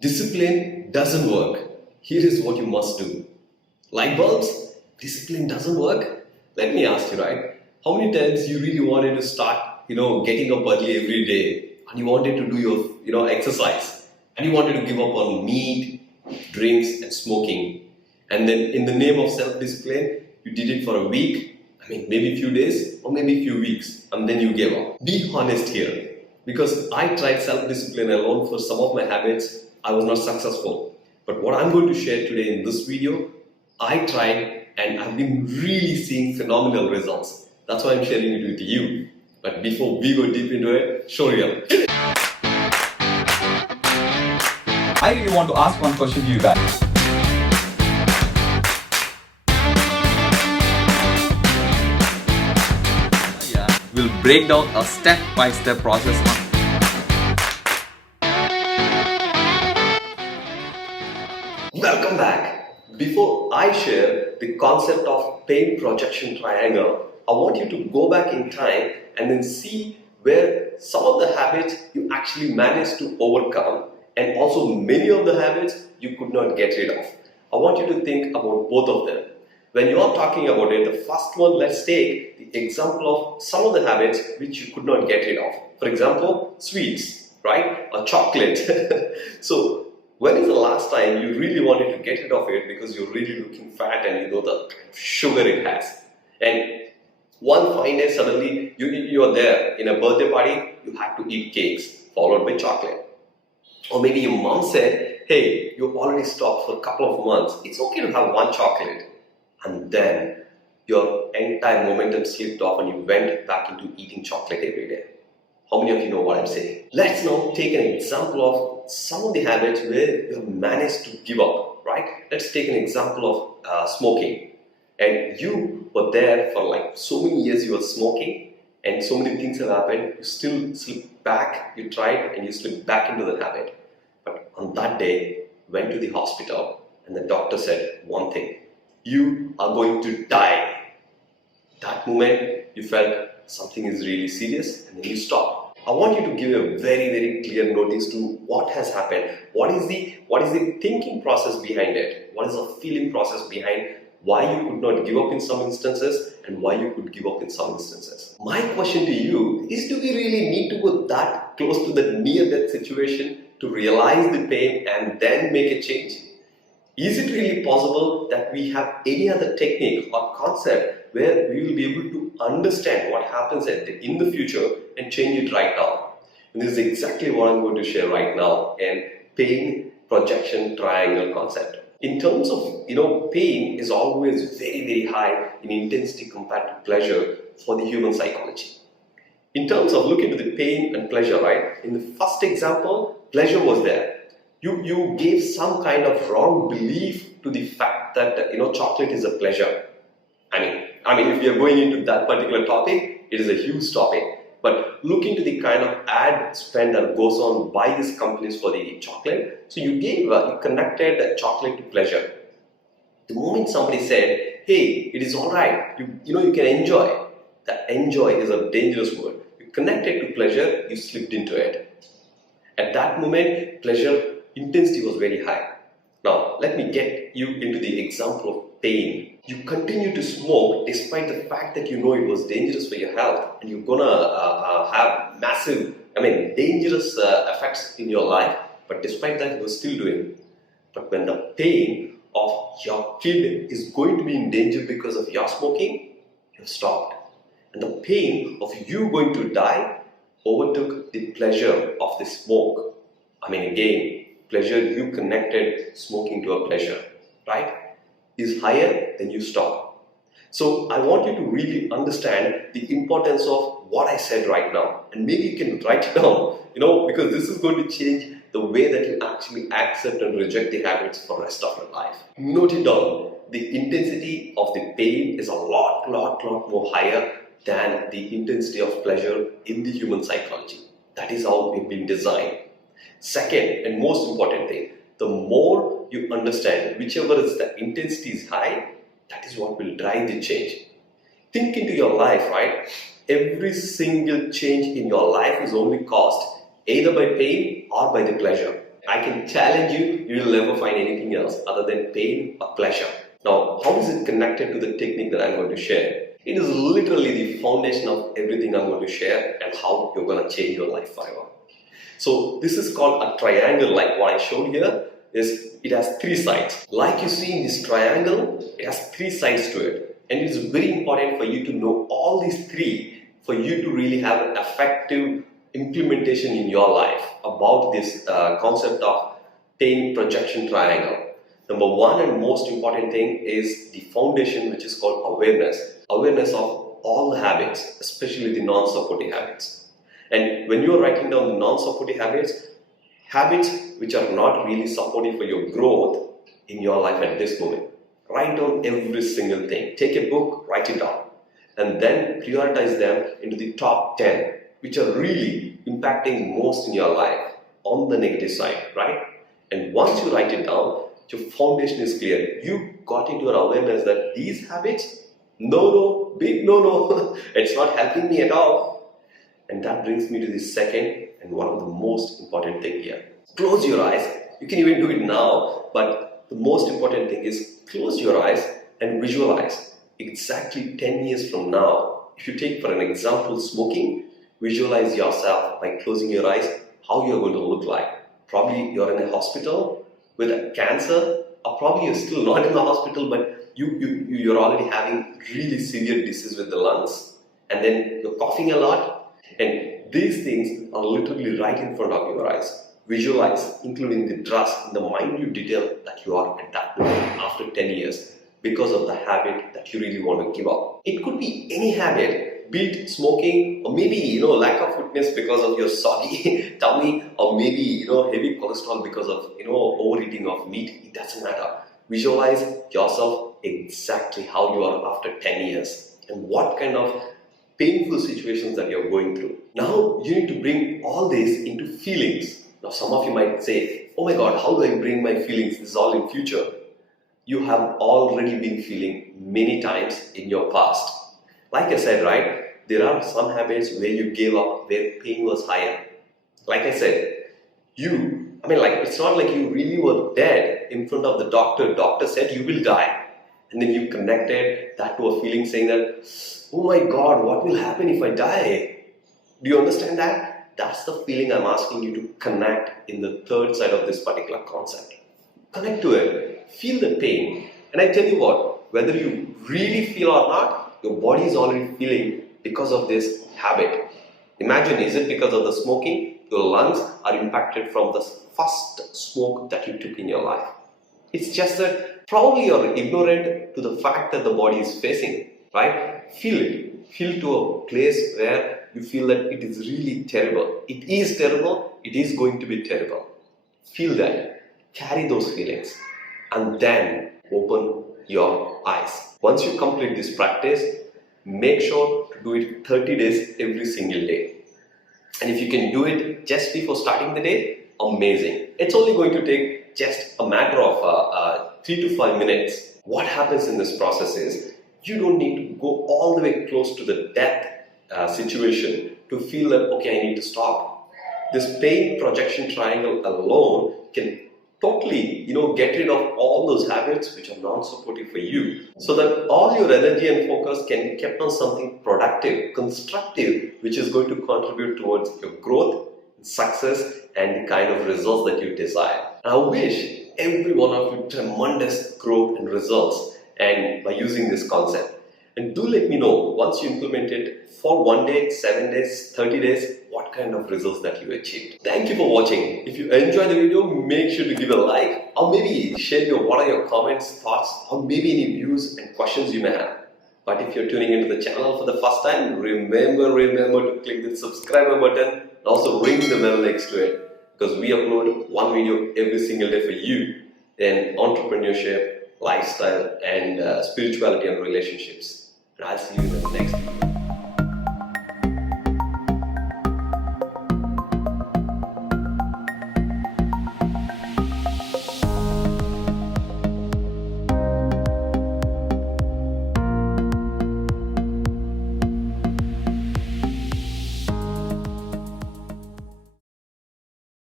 Discipline doesn't work. Here is what you must do. Light bulbs? Discipline doesn't work? Let me ask you, right? How many times you really wanted to start, getting up early every day and you wanted to do your, exercise and you wanted to give up on meat, drinks and smoking, and then in the name of self-discipline, you did it for a week, maybe a few days or maybe a few weeks, and then you gave up. Be honest here, because I tried self-discipline alone for some of my habits. I was not successful. But what I'm going to share today in this video, I tried and I've been really seeing phenomenal results. That's why I'm sharing it with you. But before we go deep into it, show real. I really want to ask one question to you guys. We'll break down a step-by-step process on Welcome back. Before I share the concept of pain projection triangle, I want you to go back in time and then see where some of the habits you actually managed to overcome and also many of the habits you could not get rid of. I want you to think about both of them. When you are talking about it, the first one, let's take the example of some of the habits which you could not get rid of. For example, sweets, right? Or chocolate. So, when is the last time you really wanted to get rid of it because you're really looking fat and you know the sugar it has? And one fine day suddenly you're there in a birthday party, you had to eat cakes followed by chocolate. Or maybe your mom said, hey, you've already stopped for a couple of months, it's okay to have one chocolate. And then your entire momentum slipped off and you went back into eating chocolate every day. How many of you know what I'm saying? Let's now take an example of some of the habits where you have managed to give up, right? Let's take an example of smoking. And you were there for like so many years you were smoking and so many things have happened, you still slip back, you tried and you slipped back into the habit. But on that day, went to the hospital and the doctor said one thing, you are going to die. That moment you felt something is really serious and then you stop. I want you to give a very, very clear notice to what has happened. What is the thinking process behind it? What is the feeling process behind why you could not give up in some instances and why you could give up in some instances? My question to you is, do we really need to go that close to the near-death situation to realize the pain and then make a change? Is it really possible that we have any other technique or concept where we will be able to understand what happens in the future and change it right now? And this is exactly what I'm going to share right now, and pain projection triangle concept. In terms of, pain is always very, very high in intensity compared to pleasure for the human psychology. In terms of looking to the pain and pleasure, right? In the first example, pleasure was there. You gave some kind of wrong belief to the fact that chocolate is a pleasure. If we are going into that particular topic, it is a huge topic. But look into the kind of ad spend that goes on by these companies for the chocolate. So you connected chocolate to pleasure. The moment somebody said, hey, it is alright, you can enjoy. That enjoy is a dangerous word. You connected to pleasure, you slipped into it. At that moment, pleasure intensity was very high. Now, let me get you into the example of pain. You continue to smoke despite the fact that you know it was dangerous for your health and you're gonna have massive, dangerous effects in your life, but despite that, you were still doing it. But when the pain of your kid is going to be in danger because of your smoking, you've stopped. And the pain of you going to die overtook the pleasure of the smoke. Again, pleasure, you connected smoking to a pleasure, right? Is higher, then you stop. So I want you to really understand the importance of what I said right now. And maybe you can write it down, because this is going to change the way that you actually accept and reject the habits for the rest of your life. Note it down. The intensity of the pain is a lot more higher than the intensity of pleasure in the human psychology. That is how we've been designed. Second and most important thing, the more you understand whichever is the intensity is high, that is what will drive the change. Think into your life, right? Every single change in your life is only caused either by pain or by the pleasure. I can challenge you, you will never find anything else other than pain or pleasure. Now, how is it connected to the technique that I'm going to share? It is literally the foundation of everything I'm going to share and how you're going to change your life forever. So this is called a triangle, like what I showed here. It has three sides. Like you see in this triangle, it has three sides to it. And it is very important for you to know all these three for you to really have an effective implementation in your life about this concept of pain projection triangle. Number one and most important thing is the foundation, which is called awareness. Awareness of all the habits, especially the non-supportive habits. And when you are writing down the non-supportive habits which are not really supportive for your growth in your life at this moment, write down every single thing. Take a book, write it down. And then prioritize them into the top 10, which are really impacting most in your life on the negative side, right? And once you write it down, your foundation is clear. You got into your awareness that these habits, big no, it's not helping me at all. And that brings me to the second and one of the most important thing here. Close your eyes. You can even do it now, but the most important thing is close your eyes and visualize exactly 10 years from now. If you take for an example smoking, visualize yourself by closing your eyes how you're going to look like. Probably you're in a hospital with a cancer, or probably you're still not in the hospital, but you're already having really severe disease with the lungs, and then you're coughing a lot, and these things are literally right in front of your eyes. Visualize, including the dress in the minute detail that you are at that moment after 10 years because of the habit that you really want to give up. It could be any habit, be it smoking, or maybe lack of fitness because of your soggy tummy, or maybe heavy cholesterol because of overeating of meat. It doesn't matter. Visualize yourself exactly how you are after 10 years and what kind of painful situations that you're going through. Now you need to bring all this into feelings. Now some of you might say, oh my God, how do I bring my feelings? This is all in future. You have already been feeling many times in your past. Like I said, right, there are some habits where you gave up, where pain was higher. Like I said, it's not like you really were dead in front of the doctor. Doctor said you will die. And then you connected that to a feeling saying that, oh my God, what will happen if I die? Do you understand that? That's the feeling I'm asking you to connect in the third side of this particular concept. Connect to it. Feel the pain. And I tell you what, whether you really feel or not, your body is already feeling because of this habit. Imagine, is it because of the smoking? Your lungs are impacted from the first smoke that you took in your life. It's just that probably you're ignorant to the fact that the body is facing, right? Feel it. Feel to a place where you feel that it is really terrible. It is terrible. It is going to be terrible. Feel that. Carry those feelings. And then open your eyes. Once you complete this practice, make sure to do it 30 days every single day. And if you can do it just before starting the day, amazing. It's only going to take just a matter of 3 to 5 minutes. What happens in this process is you don't need to go all the way close to the death situation to feel that, okay, I need to stop. This pain projection triangle alone can totally, get rid of all those habits which are non-supportive for you, so that all your energy and focus can be kept on something productive, constructive, which is going to contribute towards your growth, success, and the kind of results that you desire. And I wish every one of you tremendous growth and results and by using this concept. And do let me know once you implement it for 1 day, 7 days, 30 days, what kind of results that you achieved. Thank you for watching. If you enjoyed the video, make sure to give a like, or maybe share what are your comments, thoughts, or maybe any views and questions you may have. But if you're tuning into the channel for the first time, remember to click the subscriber button and also ring the bell next to it, because we upload one video every single day for you in entrepreneurship, lifestyle, and spirituality and relationships. And I'll see you in the next video.